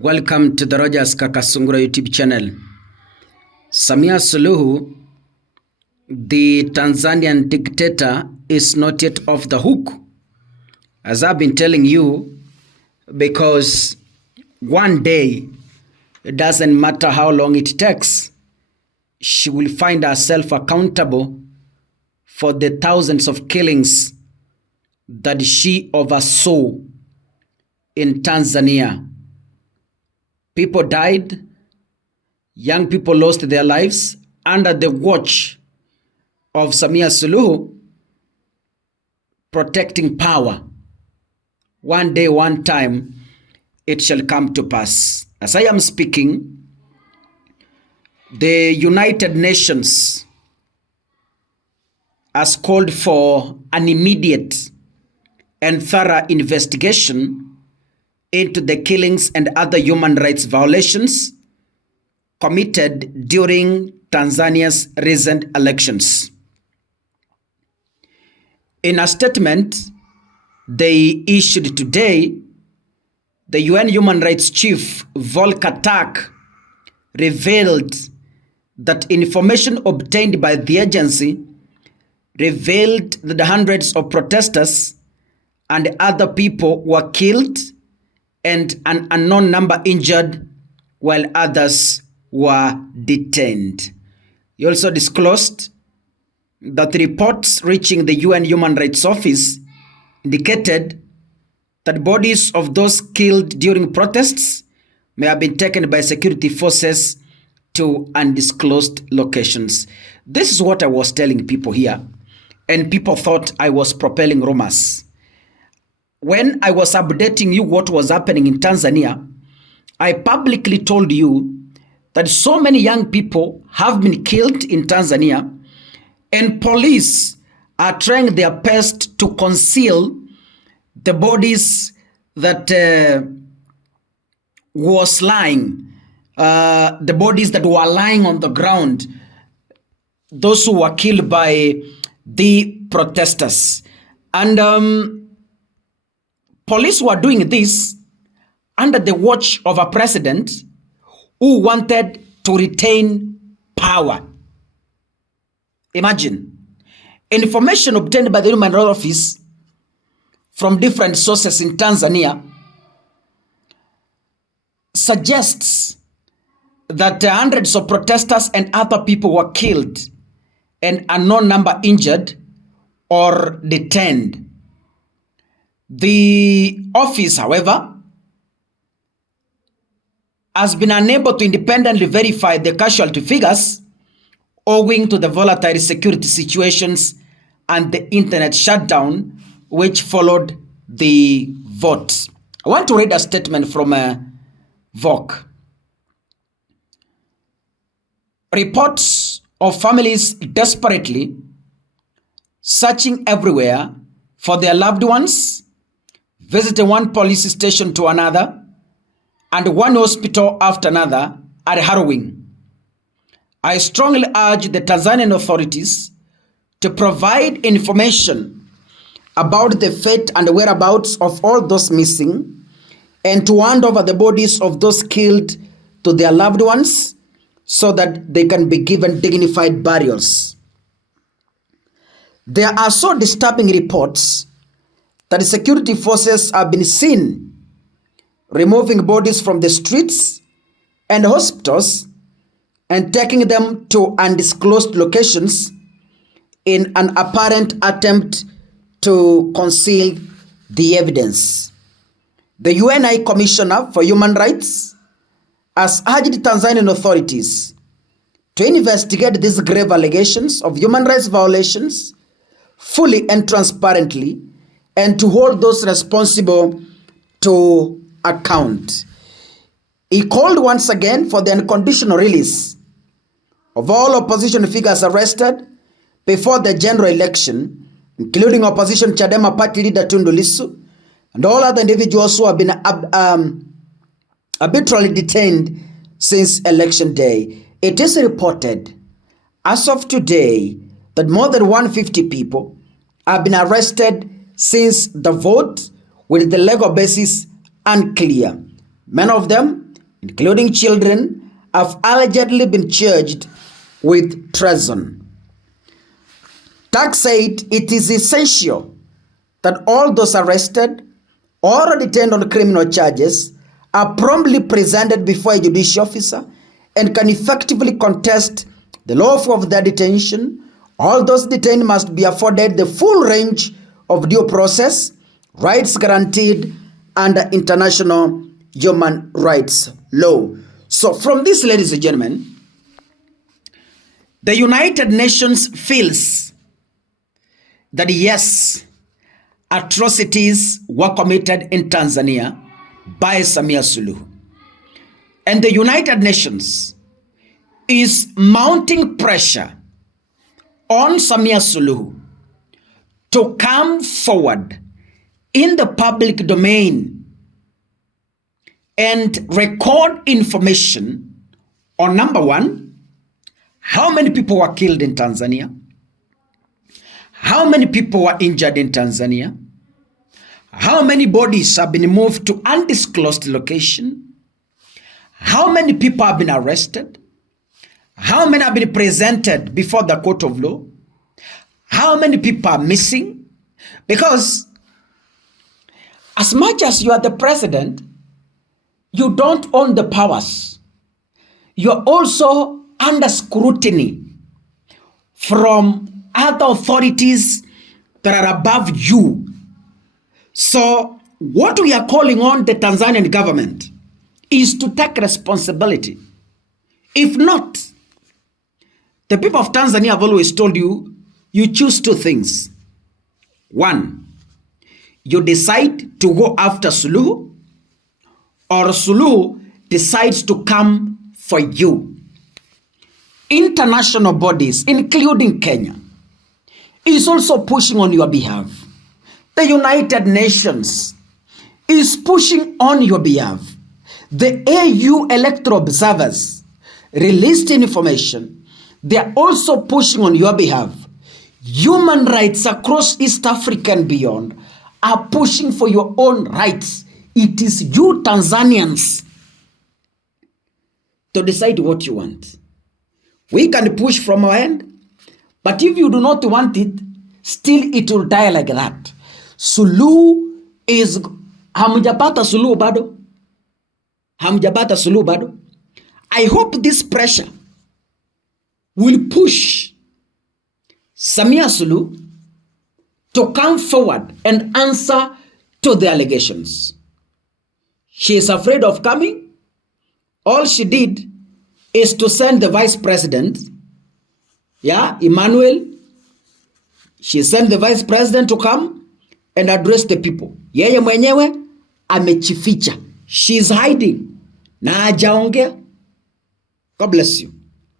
Welcome to the Rogers Kakasungura YouTube channel. Samia Suluhu, the Tanzanian dictator, is not yet off the hook, as I've been telling you, because one day, it doesn't matter how long it takes, she will find herself accountable for the thousands of killings that she oversaw in Tanzania. People died, young people lost their lives under the watch of Samia Suluhu protecting power. One day, one time, it shall come to pass. As I am speaking, the United Nations has called for an immediate and thorough investigation into the killings and other human rights violations committed during Tanzania's recent elections. In a statement they issued today, the UN Human Rights Chief Volker Turk revealed that information obtained by the agency revealed that hundreds of protesters and other people were killed and an unknown number injured, while others were detained. He also disclosed that reports reaching the UN Human Rights Office indicated that bodies of those killed during protests may have been taken by security forces to undisclosed locations. This is what I was telling people here, and people thought I was propelling rumors. When I was updating you what was happening in Tanzania, I publicly told you that so many young people have been killed in Tanzania, and police are trying their best to conceal the bodies that was lying, the bodies that were lying on the ground, those who were killed by the protesters. And police were doing this under the watch of a president who wanted to retain power. Imagine. Information obtained by the Human Rights Office from different sources in Tanzania suggests that hundreds of protesters and other people were killed and a unknown number injured or detained. The office, however, has been unable to independently verify the casualty figures owing to the volatile security situations and the internet shutdown which followed the vote. I want to read a statement from VOC. Reports of families desperately searching everywhere for their loved ones, visiting one police station to another, and one hospital after another are harrowing. I strongly urge the Tanzanian authorities to provide information about the fate and whereabouts of all those missing, and to hand over the bodies of those killed to their loved ones so that they can be given dignified burials. There are so disturbing reports that the security forces have been seen removing bodies from the streets and hospitals and taking them to undisclosed locations in an apparent attempt to conceal the evidence. The UN High Commissioner for Human Rights has urged Tanzanian authorities to investigate these grave allegations of human rights violations fully and transparently, and to hold those responsible to account. He called once again for the unconditional release of all opposition figures arrested before the general election, including opposition Chadema party leader Tundu Lissu and all other individuals who have been arbitrarily detained since election day. It is reported as of today that more than 150 people have been arrested since the vote, with the legal basis unclear. Many of them including children, have allegedly been charged with treason. TAC said it is essential that all those arrested or detained on criminal charges are promptly presented before a judicial officer and can effectively contest the lawful of their detention. All those detained must be afforded the full range of due process, rights guaranteed under international human rights law. So from this, ladies and gentlemen, the United Nations feels that yes, atrocities were committed in Tanzania by Samia Suluhu. And the United Nations is mounting pressure on Samia Suluhu to come forward in the public domain and record information on, number one, how many people were killed in Tanzania, how many people were injured in Tanzania, how many bodies have been moved to undisclosed location, how many people have been arrested, how many have been presented before the court of law, how many people are missing. Because as much as you are the president, you don't own the powers. You are also under scrutiny from other authorities that are above you. So what we are calling on the Tanzanian government is to take responsibility. If not, the people of Tanzania have always told you, you choose two things. One, you decide to go after Suluhu, or Suluhu decides to come for you. International bodies, including Kenya, is also pushing on your behalf. The United Nations is pushing on your behalf. The AU electoral observers released information. They are also pushing on your behalf. Human rights across East Africa and beyond are pushing for your own rights. It is you Tanzanians to decide what you want. We can push from our end, but if you do not want it, still it will die like that. Suluhu is hamjapata Suluhu bado. Hamjapata Suluhu bado. I hope this pressure will push Samia Suluhu to come forward and answer to the allegations. She is afraid of coming. All she did is to send the vice president, Emmanuel. She sent the vice president to come and address the people. Yeye mwenyewe amechificha. She is hiding. Na hajaongea. God bless you.